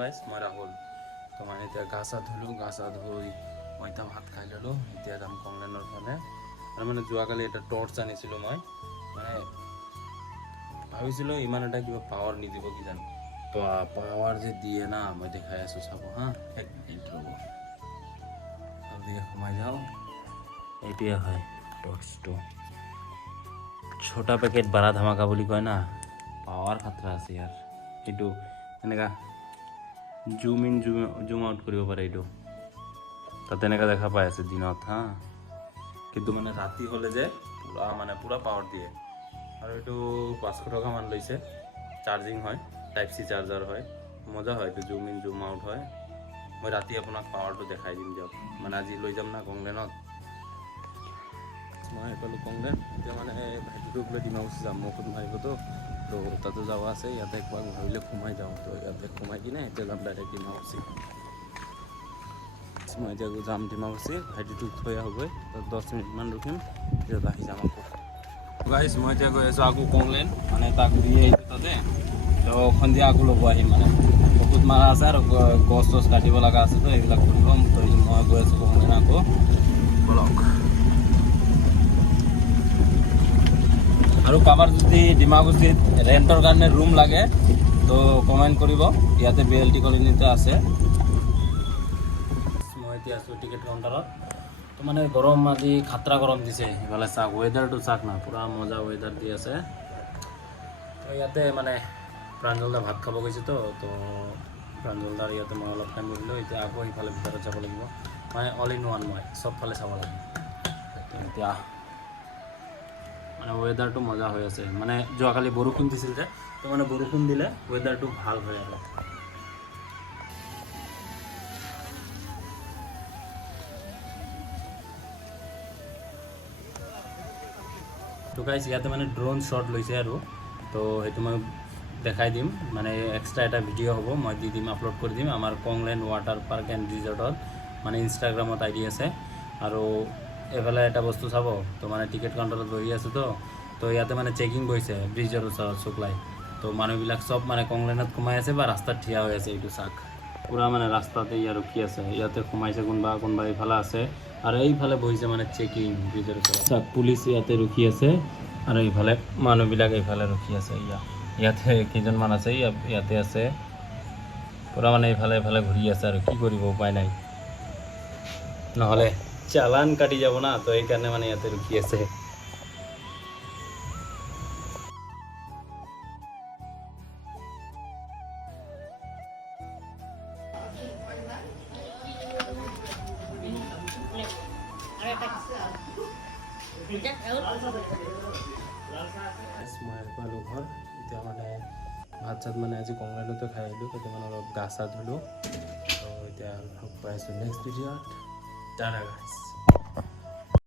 গাইছ মই ৰাহুল তো মানে এতিয়া গা চা ধুলোঁ গা চা ধুই মই এতিয়া ভাত খাই ল'লোঁ এতিয়া যাম কংলেনৰ ফালে আৰু মানে যোৱাকালি এটা টৰ্চ আনিছিলোঁ মই মানে ভাবিছিলোঁ ইমান এটা কিবা পাৱাৰ নিদিব কি জানো পাৱাৰ যে দিয়ে না মই দেখাই আছোঁ চাব হা এক মিনিট ৰ'ব সোমাই যাওঁ এইটোৱে হয় টৰ্চটো ছোটা পেকেট বাৰা ধামাকা বুলি কয় না পাৱাৰ খাতৰা আছে ইয়াৰ এইটো এনেকা জুম ইন জুম আউট কৰিব পাৰে এইটো তাতে এনেকা দেখা পাই আছে দিনত হা কিন্তু মানে ৰাতি হ'লে যে পুৰা পাৱাৰ দিয়ে আৰু এইটো 500 টকা মান লৈছে চাৰ্জিং হয় টাইপ চি চাৰ্জাৰ হয় মজা হয় এইটো জুম ইন জুম আউট হয় মই ৰাতি আপোনাক পাৱাৰটো দেখাই দিম দিয়ক মানে আজি লৈ যাম না কংলেনত মই ক'লোঁ কংলেন এতিয়া মানে ভাইটিটোক লৈ ডিমাকুচি যাম ঔষধ মাৰিবতো তো তাতে যাব আছে ইয়াতে একবাৰ ভাবিলে সোমাই যাওঁ তো ইয়াতে সোমাই কিনে এতিয়া যাম ডাইৰেক্ট ডিমাকুচি মই এতিয়া যাম ডিমাকুচি ভাইটিটোক থৈ আহোঁগৈ তাত 10 মিনিটমান ৰখিম পিছত আহি যাম আকৌ গাইছ মই এতিয়া গৈ আছোঁ আকৌ কংলেন মানে তাক দি আহিছোঁ তাতে তো সন্ধিয়া আকৌ ল'ব আহিম মানে ঔষধ মাৰা আছে আৰু গছ চছ কাটিব লগা আছে তো এইবিলাক কৰিব তো মই গৈ আছোঁ কংলেন আকৌ বলক আৰু কাৰোবাৰ যদি ডিমাকুচিত ৰেণ্টৰ কাৰণে ৰুম লাগে তো কমেণ্ট কৰিব ইয়াতে BLT কলনীতে আছে মই এতিয়া আছোঁ টিকেট কাউণ্টাৰত তো মানে গৰম আজি খাতৰা গৰম দিছে ইফালে চাওক ৱেডাৰটো চাওক না পুৰা মজা ৱেডাৰ দি আছে তো ইয়াতে মানে প্ৰাঞ্জলদা ভাত খাব গৈছে তো প্ৰাঞ্জলদাৰ ইয়াতে মই অলপ টাইম বহিলোঁ এতিয়া আকৌ ইফালে ভিতৰত যাব লাগিব মানে অল ইন ওৱান মই চবফালে চাব লাগিব এতিয়া মানে ৱেডাৰটো মজা হৈ আছে মানে যোৱাকালি বৰষুণ দিছিল যে তো মানে বৰষুণ দিলে ৱেডাৰটো ভাল হয় আৰু তো গাইছ ইয়াতে মানে ড্ৰোন শ্বট লৈছে আৰু তো সেইটো মই দেখাই দিম মানে এক্সট্ৰা এটা ভিডিঅ' হ'ব মই দি দিম আপলোড কৰি দিম আমাৰ কংলেন ৱাটাৰ পাৰ্ক এণ্ড ৰিজৰ্টত মানে ইনষ্টাগ্ৰামত ID আছে আৰু এফালে এটা বস্তু চাব তো মানে টিকেট কাউণ্টাৰত বহি আছোঁ তো ইয়াতে মানে চেকিং গৈছে ব্ৰিজৰ ওচৰত চুকলাই তো মানুহবিলাক চব মানে কংলেনত সোমাই আছে বা ৰাস্তাত থিয়া হৈ আছে এইটো চাক পুৰা মানে ৰাস্তাতে ইয়াত ৰখি আছে ইয়াতে সোমাইছে কোনোবা এইফালে আছে আৰু এইফালে বহিছে মানে চেকিং ব্ৰিজৰ ওচৰত চাক পুলিচ ইয়াতে ৰখি আছে আৰু এইফালে মানুহবিলাক এইফালে ৰখি আছে ইয়াতে কেইজনমান আছে ইয়াতে আছে পুৰা মানে এইফালে ঘূৰি আছে আৰু কি কৰিব উপায় নাই নহ'লে চালান কাটি যাব না তো এইকাৰণে মানে ইয়াতে ৰখি আছে মই পালোঁ ঘৰ এতিয়া মানে ভাত চাত মানে আজি কংলেনতে খাই আহিলোঁ তাতে মানে অলপ গা চা ধুলোঁ তো এতিয়া লগ পাই আছোঁ নেক্সট ভিডিঅ'ত টাটা গাইছ